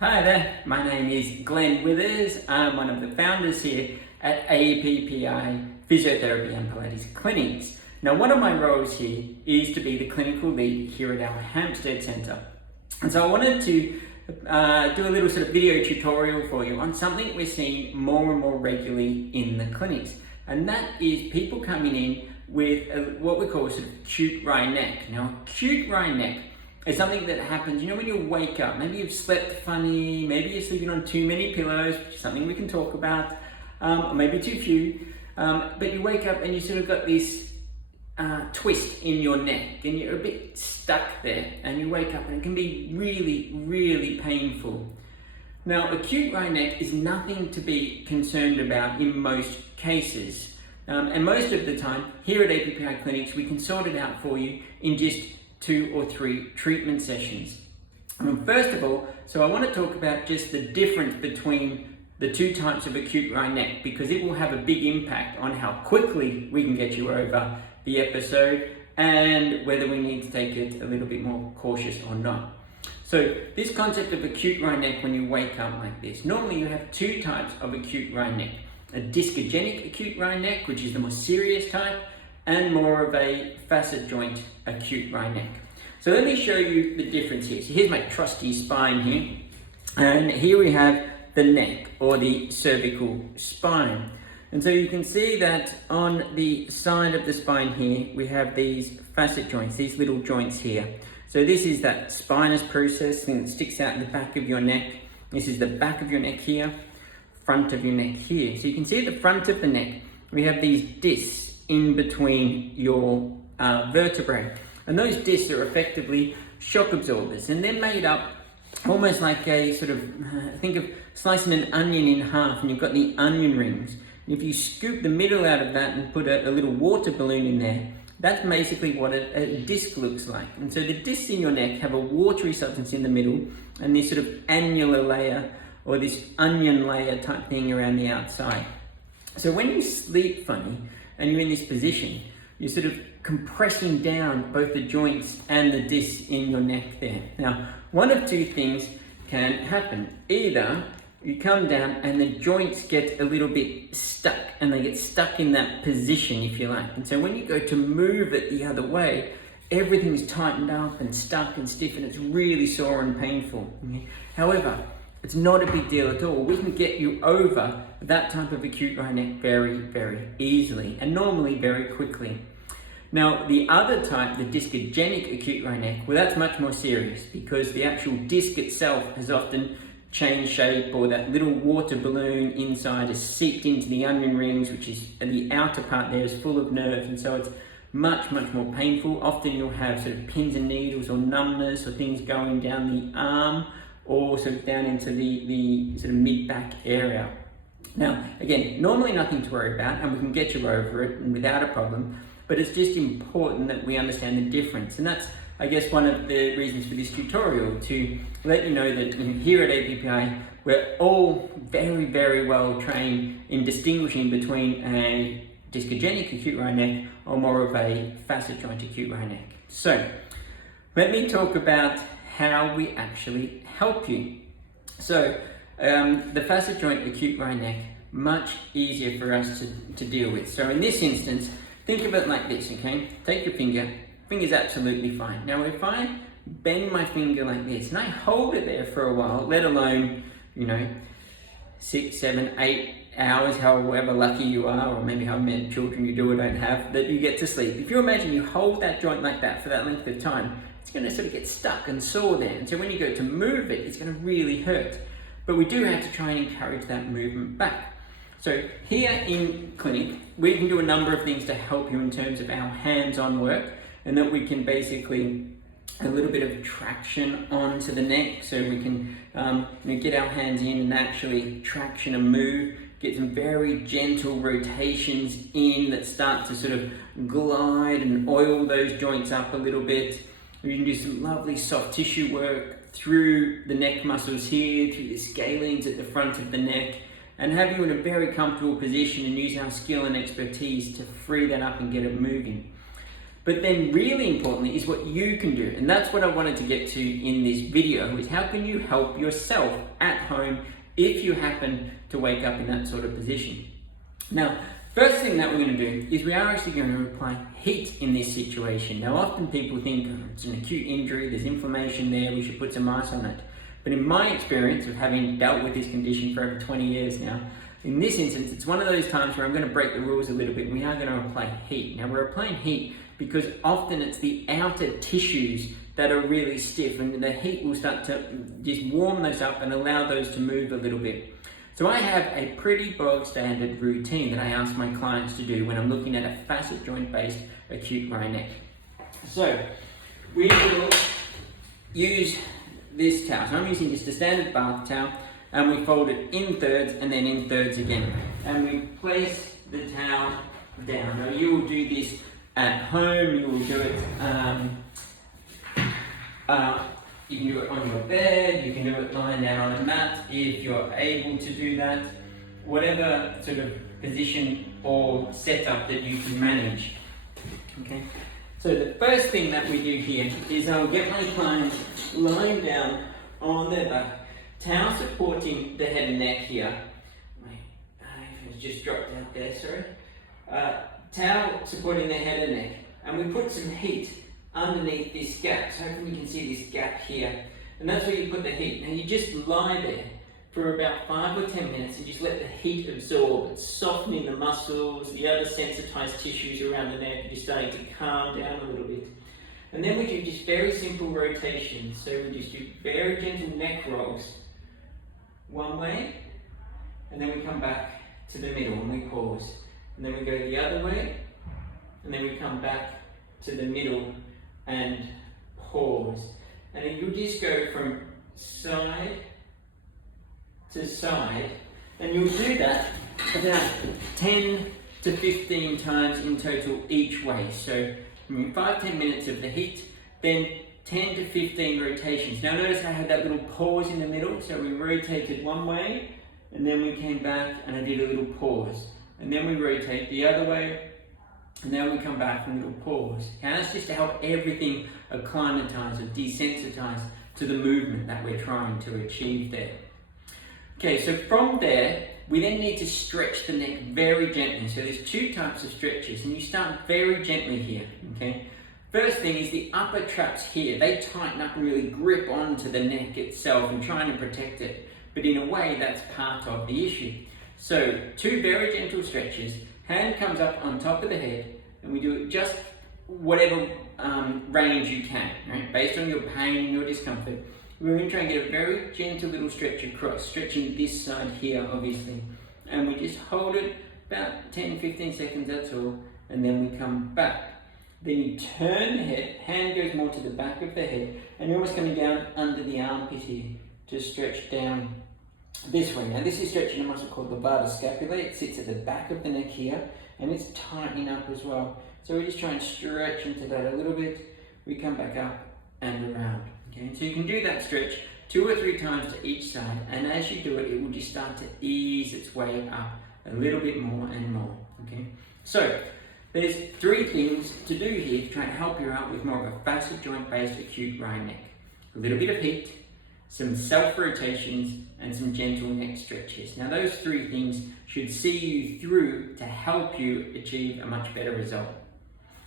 Hi there, my name is Glenn Withers. I'm one of the founders here at APPI Physiotherapy and Pilates Clinics. Now, one of my roles here is to be the clinical lead here at our Hampstead Centre. And so I wanted to do a little sort of video tutorial for you on something we're seeing more and more regularly in the clinics. And that is people coming in with what we call sort of acute wry neck. Now, acute wry neck is something that happens, when you wake up. Maybe you've slept funny, maybe you're sleeping on too many pillows, which is something we can talk about, or maybe too few, but you wake up and you sort of got this twist in your neck and you're a bit stuck there, and you wake up and it can be really, really painful. Now, acute wry neck is nothing to be concerned about in most cases, and most of the time here at APPI Clinics we can sort it out for you in just 2 or 3 treatment sessions. First of all, so I want to talk about just the difference between the two types of acute wry neck, because it will have a big impact on how quickly we can get you over the episode and whether we need to take it a little bit more cautious or not. So this concept of acute wry neck, when you wake up like this, normally you have 2 types of acute wry neck. A discogenic acute wry neck, which is the more serious type, and more of a facet joint acute wry neck. So let me show you the difference here. So here's my trusty spine here, and here we have the neck or the cervical spine. And so you can see that on the side of the spine here we have these facet joints, these little joints here. So this is that spinous process thing that sticks out in the back of your neck. This is the back of your neck here, front of your neck here. So you can see at the front of the neck we have these discs in between your vertebrae, and those discs are effectively shock absorbers, and they're made up almost like a sort of, think of slicing an onion in half, and you've got the onion rings. And if you scoop the middle out of that and put a little water balloon in there, that's basically what a disc looks like. And so the discs in your neck have a watery substance in the middle and this sort of annular layer or this onion layer type thing around the outside. So when you sleep funny and you're in this position, you're sort of compressing down both the joints and the discs in your neck there. Now, one of 2 things can happen. Either you come down and the joints get a little bit stuck, and they get stuck in that position, if you like. And so when you go to move it the other way, everything's tightened up and stuck and stiff, and it's really sore and painful. However, it's not a big deal at all. We can get you over that type of acute wry neck very, very easily, and normally very quickly. Now, the other type, the discogenic acute wry neck, well, that's much more serious, because the actual disc itself has often changed shape, or that little water balloon inside has seeped into the onion rings, which is, and the outer part there is full of nerves, and so it's much more painful. Often you'll have sort of pins and needles or numbness or things going down the arm, or sort of down into the sort of mid-back area. Now, again, normally nothing to worry about, and we can get you over it and without a problem, but it's just important that we understand the difference. And that's, I guess, one of the reasons for this tutorial, to let you know that here at APPI, we're all very, very well trained in distinguishing between a discogenic acute wry neck or more of a facet joint acute wry neck. So, let me talk about how we actually help you. So, the facet joint acute wry neck, much easier for us to deal with. So in this instance, think of it like this, okay? Take your finger's absolutely fine. Now if I bend my finger like this and I hold it there for a while, let alone, 6, 7, 8 hours, however lucky you are, or maybe how many children you do or don't have, that you get to sleep. If you imagine you hold that joint like that for that length of time, it's going to sort of get stuck and sore there. And so when you go to move it, it's going to really hurt. But we do have to try and encourage that movement back. So here in clinic, we can do a number of things to help you in terms of our hands-on work, and that we can basically a little bit of traction onto the neck, so we can get our hands in and actually traction and move, get some very gentle rotations in that start to sort of glide and oil those joints up a little bit. We can do some lovely soft tissue work through the neck muscles here, through the scalenes at the front of the neck, and have you in a very comfortable position and use our skill and expertise to free that up and get it moving. But then really importantly is what you can do. And that's what I wanted to get to in this video, is how can you help yourself at home if you happen to wake up in that sort of position. Now, first thing that we're going to do is we are actually going to apply heat in this situation. Now, often people think, oh, it's an acute injury, there's inflammation there, we should put some ice on it. But in my experience of having dealt with this condition for over 20 years now, in this instance, it's one of those times where I'm going to break the rules a little bit. We are going to apply heat. Now, we're applying heat because often it's the outer tissues that are really stiff, and the heat will start to just warm those up and allow those to move a little bit. So I have a pretty bog standard routine that I ask my clients to do when I'm looking at a facet joint based acute right neck. So we will use this towel. So I'm using just a standard bath towel, and we fold it in thirds and then in thirds again. And we place the towel down. Now you will do this at home, you will do it, you can do it on your bed, you can do it lying down on a mat if you're able to do that. Whatever sort of position or setup that you can manage. Okay. So the first thing that we do here is I'll get my clients lying down on their back, towel supporting the head and neck here. My iPhone's just dropped out there, sorry. Towel supporting the head and neck, and we put some heat underneath this gap. So hopefully you can see this gap here, and that's where you put the heat. Now you just lie there for about 5 or 10 minutes and just let the heat absorb. It's softening the muscles, the other sensitized tissues around the neck are just starting to calm down a little bit. And then we do just very simple rotations. So we just do very gentle neck rolls one way, and then we come back to the middle and we pause. And then we go the other way, and then we come back to the middle and pause. And then you'll just go from side to side, and you'll do that about 10 to 15 times in total each way. So 5-10 minutes of the heat, then 10 to 15 rotations. Now notice I had that little pause in the middle, so we rotated one way, and then we came back and I did a little pause. And then we rotate the other way, and then we come back and a little pause. And that's just to help everything acclimatize or desensitize to the movement that we're trying to achieve there. Okay, so from there, we then need to stretch the neck very gently. So there's 2 types of stretches, and you start very gently here, okay? First thing is the upper traps here. They tighten up and really grip onto the neck itself and trying to protect it. But in a way, that's part of the issue. So 2 very gentle stretches, hand comes up on top of the head, and we do it just whatever range you can, right? Based on your pain and your discomfort. We're going to try and get a very gentle little stretch across, stretching this side here, obviously. And we just hold it about 10-15 seconds, that's all, and then we come back. Then you turn the head, hand goes more to the back of the head, and you're almost coming down under the armpit here to stretch down this way. Now this is stretching a muscle called the levator scapulae. It sits at the back of the neck here, and it's tightening up as well. So we just try and stretch into that a little bit. We come back up and around. Okay, so you can do that stretch 2 or 3 times to each side, and as you do it, it will just start to ease its way up a little bit more and more. Okay, so there's 3 things to do here to try and help you out with more of a facet joint based acute right neck. A little bit of heat, some self rotations, and some gentle neck stretches. Now those 3 things should see you through to help you achieve a much better result.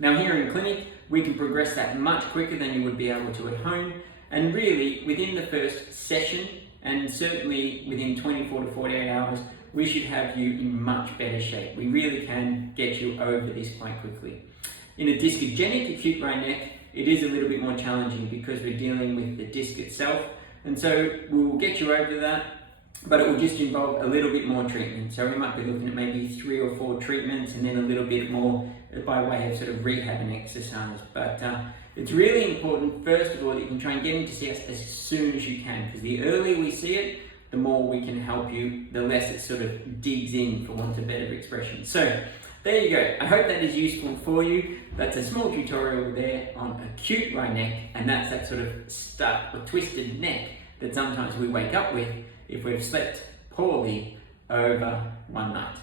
Now here in clinic, we can progress that much quicker than you would be able to at home, and really within the first session, and certainly within 24 to 48 hours, we should have you in much better shape. We really can get you over this quite quickly. In a discogenic acute right neck, it is a little bit more challenging because we're dealing with the disc itself, and so we'll get you over that, but it will just involve a little bit more treatment. So we might be looking at maybe 3 or 4 treatments and then a little bit more by way of sort of rehab and exercise. But it's really important, first of all, that you can try and get in to see us as soon as you can, because the earlier we see it, the more we can help you, the less it sort of digs in, for want of better expression. So there you go. I hope that is useful for you. That's a small tutorial there on acute right neck, and that's that sort of stuck or twisted neck that sometimes we wake up with if we've slept poorly over one night.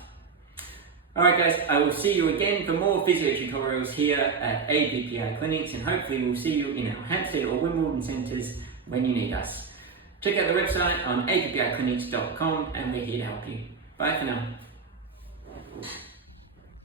Alright guys, I will see you again for more physio tutorials here at APPI Clinics, and hopefully we'll see you in our Hampstead or Wimbledon centres when you need us. Check out the website on appiclinics.com and we're here to help you. Bye for now.